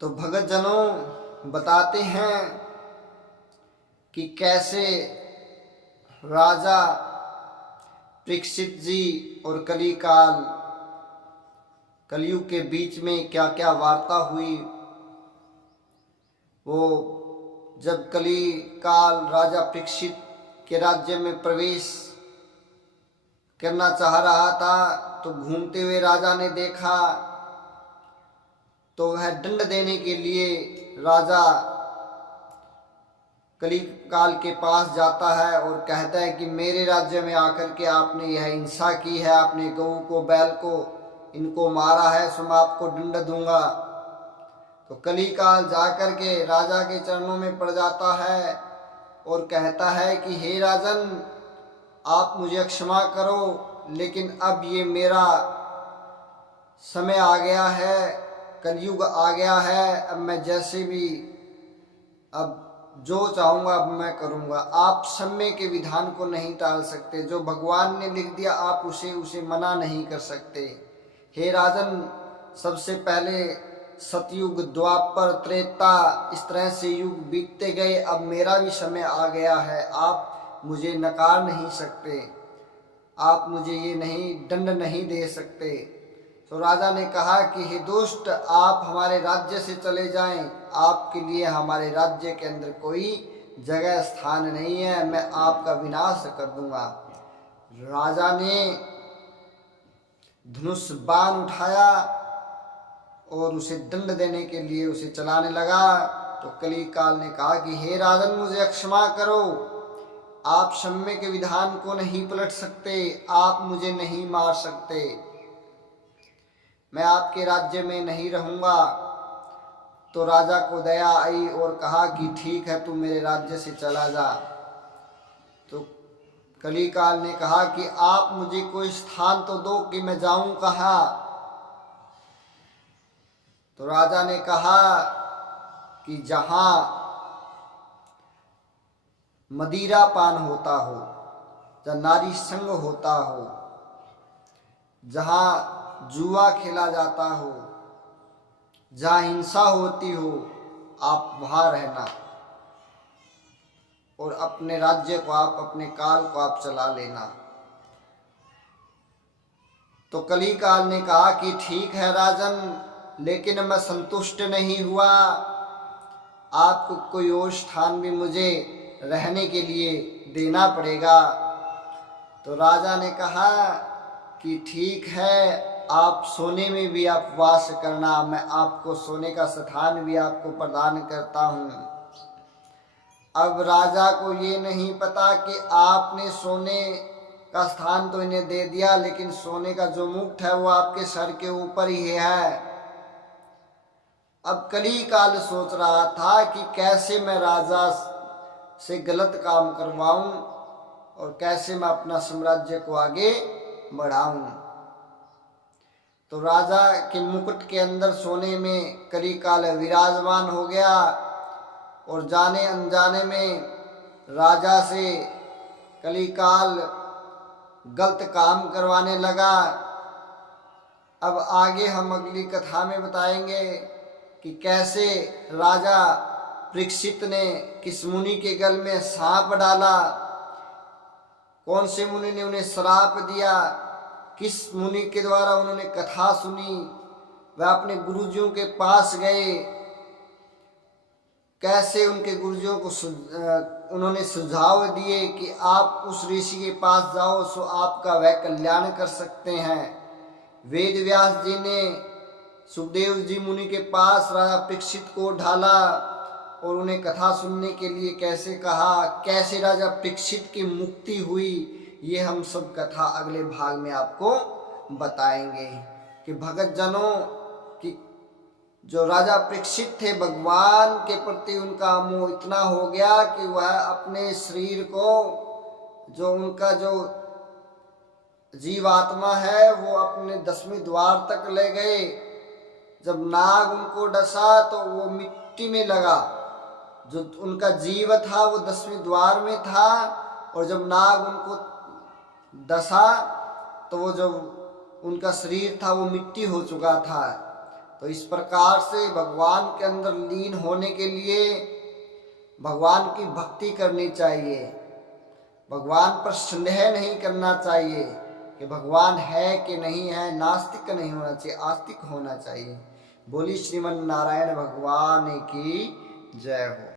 तो भगत जनों बताते हैं कि कैसे राजा परीक्षित जी और कलयुग के बीच में क्या क्या वार्ता हुई। वो जब कली काल राजा परीक्षित के राज्य में प्रवेश करना चाह रहा था तो घूमते हुए राजा ने देखा, तो वह दंड देने के लिए राजा कली काल के पास जाता है और कहता है कि मेरे राज्य में आकर के आपने यह हिंसा की है, आपने गऊ को बैल को इनको मारा है, सो मैं आपको दंड दूंगा। तो कली काल जाकर के राजा के चरणों में पड़ जाता है और कहता है कि हे राजन, आप मुझे क्षमा करो, लेकिन अब ये मेरा समय आ गया है, कलयुग आ गया है, अब मैं जैसे भी अब जो चाहूँगा अब मैं करूँगा। आप समय के विधान को नहीं टाल सकते, जो भगवान ने लिख दिया आप उसे मना नहीं कर सकते। हे राजन, सबसे पहले सतयुग, द्वापर, त्रेता, इस तरह से युग बीतते गए, अब मेरा भी समय आ गया है, आप मुझे नकार नहीं सकते, आप मुझे ये नहीं दंड नहीं दे सकते। तो राजा ने कहा कि हे दुष्ट, आप हमारे राज्य से चले जाएं, आपके लिए हमारे राज्य के अंदर कोई जगह स्थान नहीं है, मैं आपका विनाश कर दूंगा। राजा ने धनुष बाण उठाया और उसे दंड देने के लिए उसे चलाने लगा। तो कली काल ने कहा कि हे राजन, मुझे क्षमा करो, आप समय के विधान को नहीं पलट सकते, आप मुझे नहीं मार सकते, मैं आपके राज्य में नहीं रहूंगा। तो राजा को दया आई और कहा कि ठीक है, तू मेरे राज्य से चला जा। तो कली काल ने कहा कि आप मुझे कोई स्थान तो दो कि मैं जाऊं कहाँ। तो राजा ने कहा कि जहां मदिरा पान होता हो, जहाँ नारी संग होता हो, जहां जुआ खेला जाता हो, जहाँ हिंसा होती हो, आप वहाँ रहना और अपने राज्य को, आप अपने काल को आप चला लेना। तो कली काल ने कहा कि ठीक है राजन, लेकिन मैं संतुष्ट नहीं हुआ, आपको कोई और स्थान भी मुझे रहने के लिए देना पड़ेगा। तो राजा ने कहा कि ठीक है, आप सोने में भी आप वास करना, मैं आपको सोने का स्थान भी आपको प्रदान करता हूँ। अब राजा को ये नहीं पता कि आपने सोने का स्थान तो इन्हें दे दिया, लेकिन सोने का जो मुकुट है वो आपके सर के ऊपर ही है। अब कली काल सोच रहा था कि कैसे मैं राजा से गलत काम करवाऊं और कैसे मैं अपना साम्राज्य को आगे बढ़ाऊं। तो राजा के मुकुट के अंदर सोने में कली काल विराजमान हो गया और जाने अनजाने में राजा से कली काल गलत काम करवाने लगा। अब आगे हम अगली कथा में बताएंगे कि कैसे राजा परीक्षित ने किस मुनि के गल में सांप डाला, कौन से मुनि ने उन्हें श्राप दिया, किस मुनि के द्वारा उन्होंने कथा सुनी, वह अपने गुरुजियों के पास गए, कैसे उनके गुरुजियों को उन्होंने सुझाव दिए कि आप उस ऋषि के पास जाओ, सो आपका वह कल्याण कर सकते हैं। वेद व्यास जी ने सुखदेव जी मुनि के पास राजा परीक्षित को ढाला और उन्हें कथा सुनने के लिए कैसे कहा, कैसे राजा परीक्षित की मुक्ति हुई, ये हम सब कथा अगले भाग में आपको बताएंगे। कि भगत जनों कि जो राजा परीक्षित थे, भगवान के प्रति उनका मोह इतना हो गया कि वह अपने शरीर को, जो उनका जो जीवात्मा है, वो अपने 10वें द्वार तक ले गए। जब नाग उनको डसा तो वो मिट्टी में लगा, जो उनका जीव था वो 10वें द्वार में था, और जब नाग उनको डसा तो वो जो उनका शरीर था वो मिट्टी हो चुका था। तो इस प्रकार से भगवान के अंदर लीन होने के लिए भगवान की भक्ति करनी चाहिए। भगवान पर संदेह नहीं करना चाहिए कि भगवान है कि नहीं है। नास्तिक नहीं होना चाहिए, आस्तिक होना चाहिए। बोली श्रीमन नारायण भगवान की जय हो।